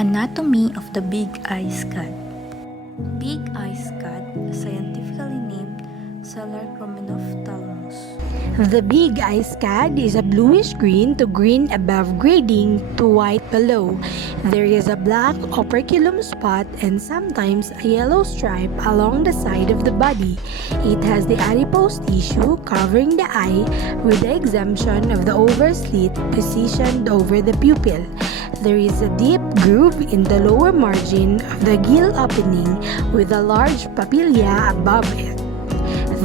Anatomy of the Bigeye Scad. Bigeye Scad, scientifically named Celarchrominophthalmus. The Bigeye Scad is a bluish green to green above grading to white below. There is a black operculum spot and sometimes a yellow stripe along the side of the body. It has the adipose tissue covering the eye with the exemption of the overslit positioned over the pupil. There is a deep groove in the lower margin of the gill opening with a large papilla above it.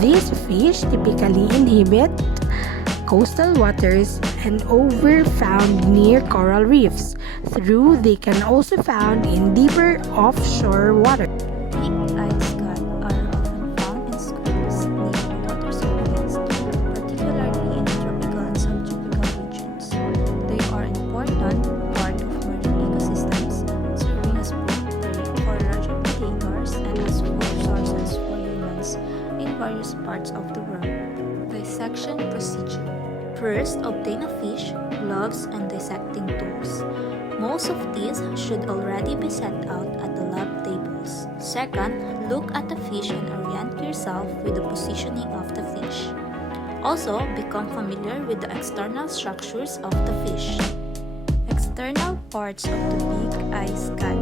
These fish typically inhabit coastal waters and are found near coral reefs, though they can also found in deeper offshore water. Bigeye Scad are often found in schools near water surface, particularly in tropical and subtropical regions. They are an important part of marine ecosystems, serving as food prey for larger predators and as food sources for humans in various parts of the world. Dissection procedure. First, obtain a fish, gloves, and dissecting tools. Most of these should already be set out at the lab tables. Second, look at the fish and orient yourself with the positioning of the fish. Also, become familiar with the external structures of the fish. External parts of the Bigeye Scad.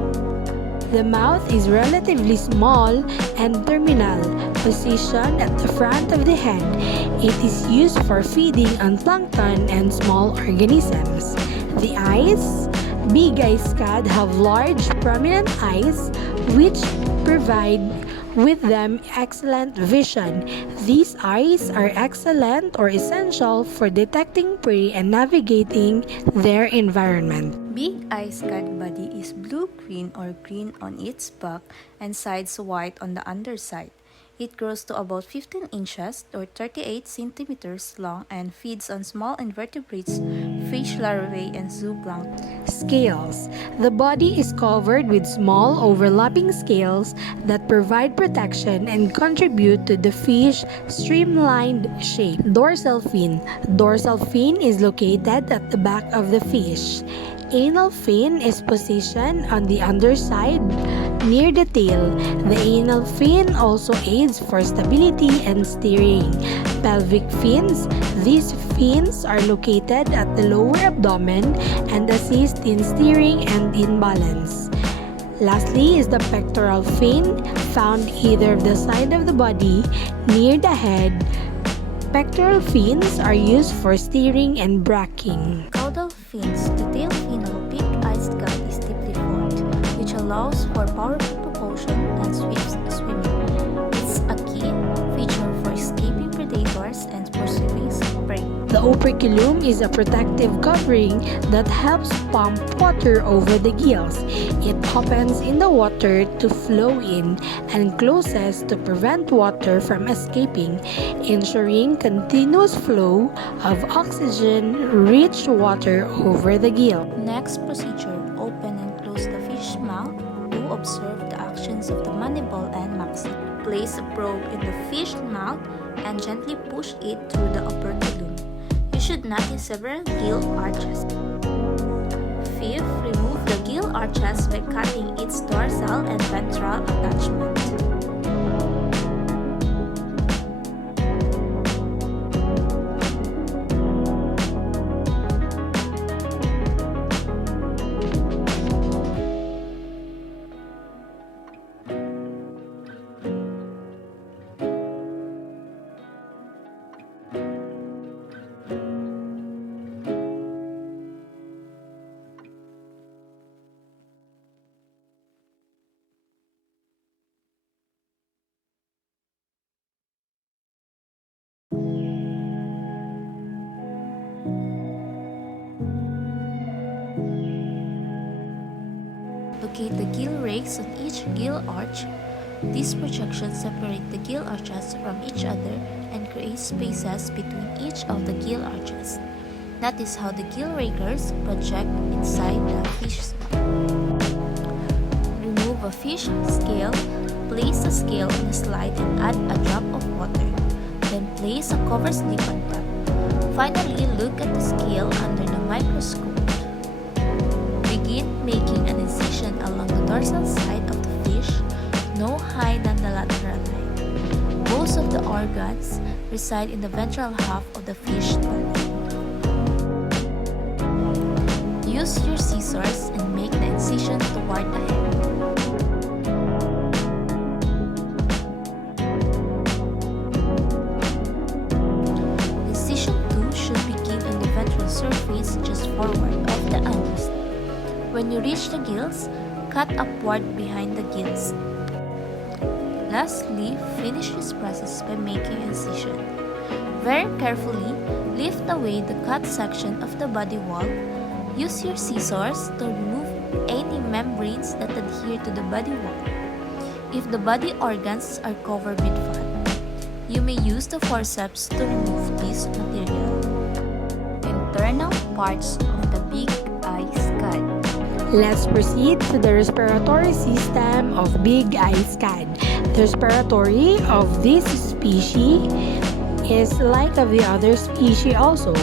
The mouth is relatively small and terminal, positioned at the front of the head. It is used for feeding on plankton and small organisms. The eyes. Bigeye Scad have large, prominent eyes which provide with them excellent vision. These eyes are excellent or essential for detecting prey and navigating their environment. Bigeye Scad body is blue-green or green on its back and sides white on the underside. It grows to about 15 inches or 38 centimeters long and feeds on small invertebrates, fish larvae, and zooplankton. Scales. The body is covered with small overlapping scales that provide protection and contribute to the fish's streamlined shape. Dorsal fin. Dorsal fin is located at the back of the fish. Anal fin is positioned on the underside near the tail. The anal fin also aids for stability and steering. Pelvic fins. These fins are located at the lower abdomen and assist in steering and in balance. Lastly is the pectoral fin, found either of the side of the body near the head. Pectoral fins are used for steering and bracking. Caudal fins. The tail fin of a Bigeye Scad is deeply forked, which allows for powerful propulsion and swift swimming. It's a key feature for escaping predators and pursuing prey. The operculum is a protective covering that helps pump water over the gills. It opens in the water to flow in and closes to prevent water from escaping, ensuring continuous flow of oxygen-rich water over the gill. Next procedure, open and close the fish mouth to observe the actions of the mandible and maxilla. Place a probe in the fish mouth and gently push it through the operculum. You should notice several gill arches. Fifth, remove the gill arches by cutting its dorsal and ventral attachment. Locate the gill rakes on each gill arch. These projections separate the gill arches from each other and create spaces between each of the gill arches. That is how the gill rakers project inside the fish's mouth. Remove a fish scale. Place the scale on a slide and add a drop of water. Then place a cover slip on top. Finally, look at the scale under the microscope. Begin making an incision dorsal side of the fish, no higher than the lateral line. Most of the organs reside in the ventral half of the fish body. Use your scissors and make the incision toward the head. Incision 2 should begin on the ventral surface just forward of the anus. When you reach the gills, cut upward behind the gills. Lastly, finish this process by making incision. Very carefully, lift away the cut section of the body wall. Use your scissors to remove any membranes that adhere to the body wall. If the body organs are covered with fat, you may use the forceps to remove this material. Internal parts of the Bigeye Scad. Let's proceed to the respiratory system of Bigeye Scad. The respiratory of this species is like of the other species also.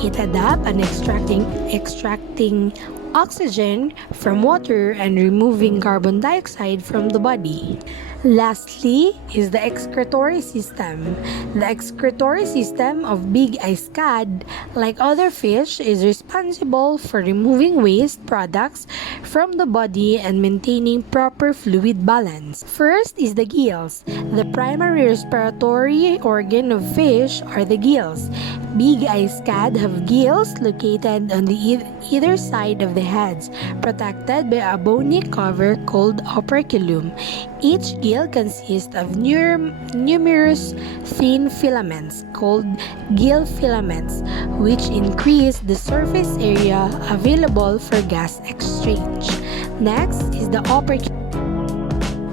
It adapts on extracting oxygen from water and removing carbon dioxide from the body. Lastly is the excretory system. The excretory system of Bigeye Scad, like other fish, is responsible for removing waste products from the body and maintaining proper fluid balance. First is the gills. The primary respiratory organ of fish are the gills. Bigeye Scad have gills located on the either side of the heads, protected by a bony cover called operculum. Each gill consists of numerous thin filaments called gill filaments, which increase the surface area available for gas exchange. Next is the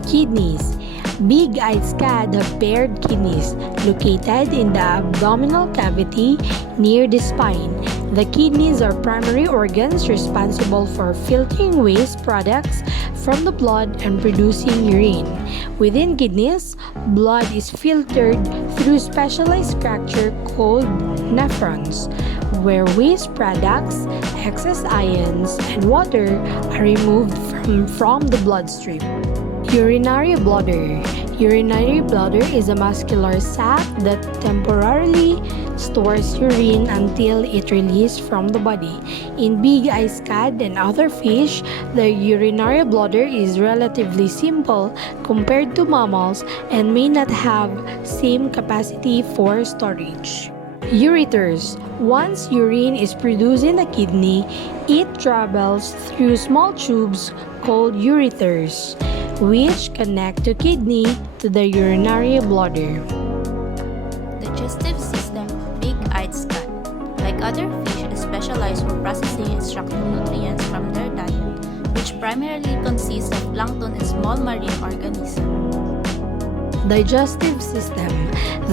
kidneys. Bigeye Scad have paired kidneys located in the abdominal cavity near the spine. The kidneys are primary organs responsible for filtering waste products from the blood and producing urine. Within kidneys, blood is filtered through specialized structure called nephrons, where waste products, excess ions, and water are removed from the bloodstream. Urinary bladder. Urinary bladder is a muscular sac that temporarily stores urine until it released from the body. In Bigeye Scad and other fish, the urinary bladder is relatively simple compared to mammals and may not have same capacity for storage. Ureters. Once urine is produced in the kidney, it travels through small tubes called ureters, which connect the kidney to the urinary bladder. Digestive system of Bigeye Scad. Like other fish, is specialized for processing and extracting nutrients from their diet, which primarily consists of plankton and small marine organisms. Digestive system.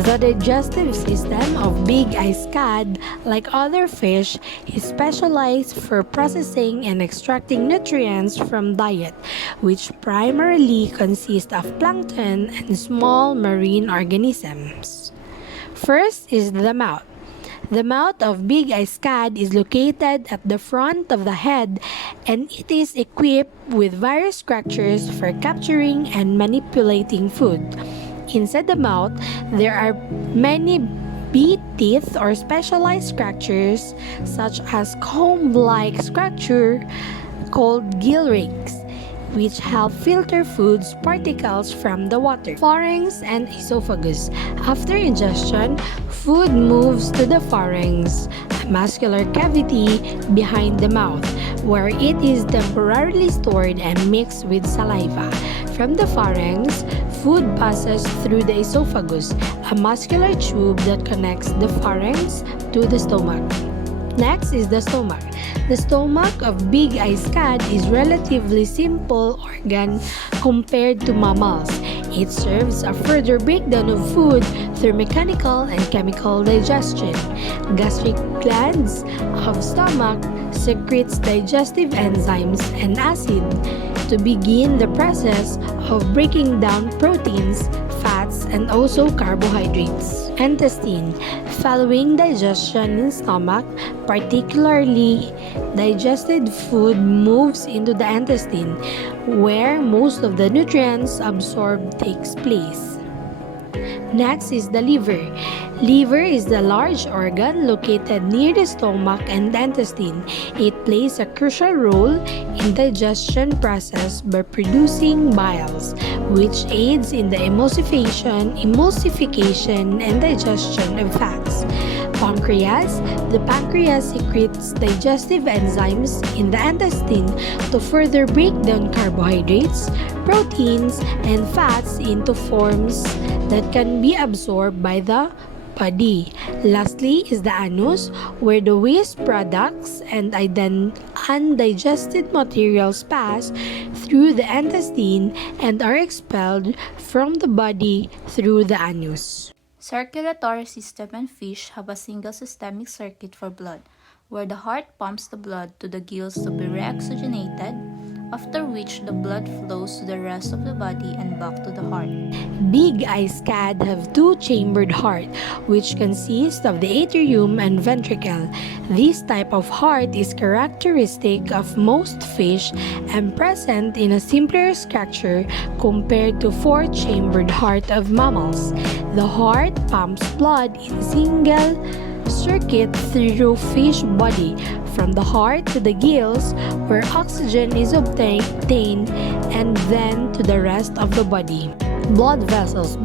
The digestive system of Bigeye Scad, like other fish, is specialized for processing and extracting nutrients from diet, which primarily consist of plankton and small marine organisms. First is the mouth. The mouth of Bigeye Scad is located at the front of the head, and it is equipped with various structures for capturing and manipulating food. Inside the mouth, there are many beak teeth or specialized structures such as comb-like structure called gill rakes, which help filter food's particles from the water. Pharynx and esophagus. After ingestion, food moves to the pharynx, a muscular cavity behind the mouth, where it is temporarily stored and mixed with saliva. From the pharynx, food passes through the esophagus, a muscular tube that connects the pharynx to the stomach. Next is the stomach. The stomach of Bigeye Scad is relatively simple organ compared to mammals. It serves a further breakdown of food through mechanical and chemical digestion. Gastric glands of stomach secretes digestive enzymes and acid to begin the process of breaking down proteins, fats, and also carbohydrates. Intestine. Following digestion in stomach, particularly digested food moves into the intestine, where most of the nutrients absorbed takes place. Next is the liver. Liver is the large organ located near the stomach and the intestine. It plays a crucial role in digestion process by producing biles, which aids in the emulsification, and digestion of fats. Pancreas. The pancreas secretes digestive enzymes in the intestine to further break down carbohydrates, proteins, and fats into forms that can be absorbed by the body. Lastly is the anus, where the waste products and undigested materials pass through the intestine and are expelled from the body through the anus. Circulatory system and fish have a single systemic circuit for blood, where the heart pumps the blood to the gills to be reoxygenated, after which the blood flows to the rest of the body and back to the heart. Bigeye Scad have two-chambered heart, which consist of the atrium and ventricle. This type of heart is characteristic of most fish and present in a simpler structure compared to four-chambered heart of mammals. The heart pumps blood in single circuit through fish body from the heart to the gills, where oxygen is obtained, and then to the rest of the body. Blood vessels.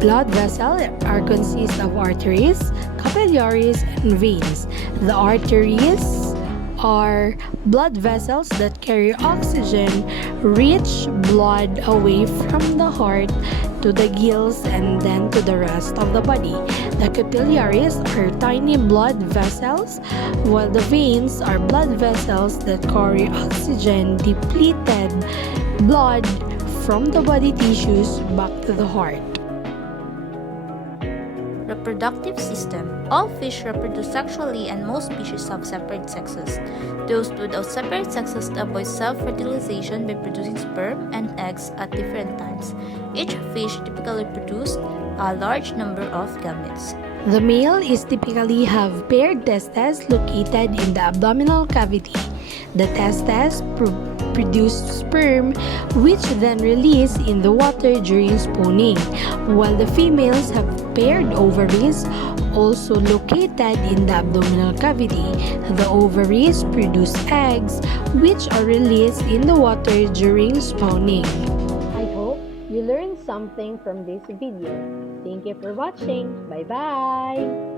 Blood vessels are consist of arteries, capillaries, and veins. The arteries are blood vessels that carry oxygen-rich blood away from the heart to the gills and then to the rest of the body. The capillaries are tiny blood vessels, while the veins are blood vessels that carry oxygen-depleted blood from the body tissues back to the heart. Reproductive system. All fish reproduce sexually and most species have separate sexes. Those without separate sexes avoid self-fertilization by producing sperm and eggs at different times. Each fish typically produces a large number of gametes. The male is typically have paired testes located in the abdominal cavity. The testes produce sperm, which then release in the water during spawning, while the females have paired ovaries also located in the abdominal cavity. The ovaries produce eggs, which are released in the water during spawning. I hope you learned something from this video. Thank you for watching. Bye-bye!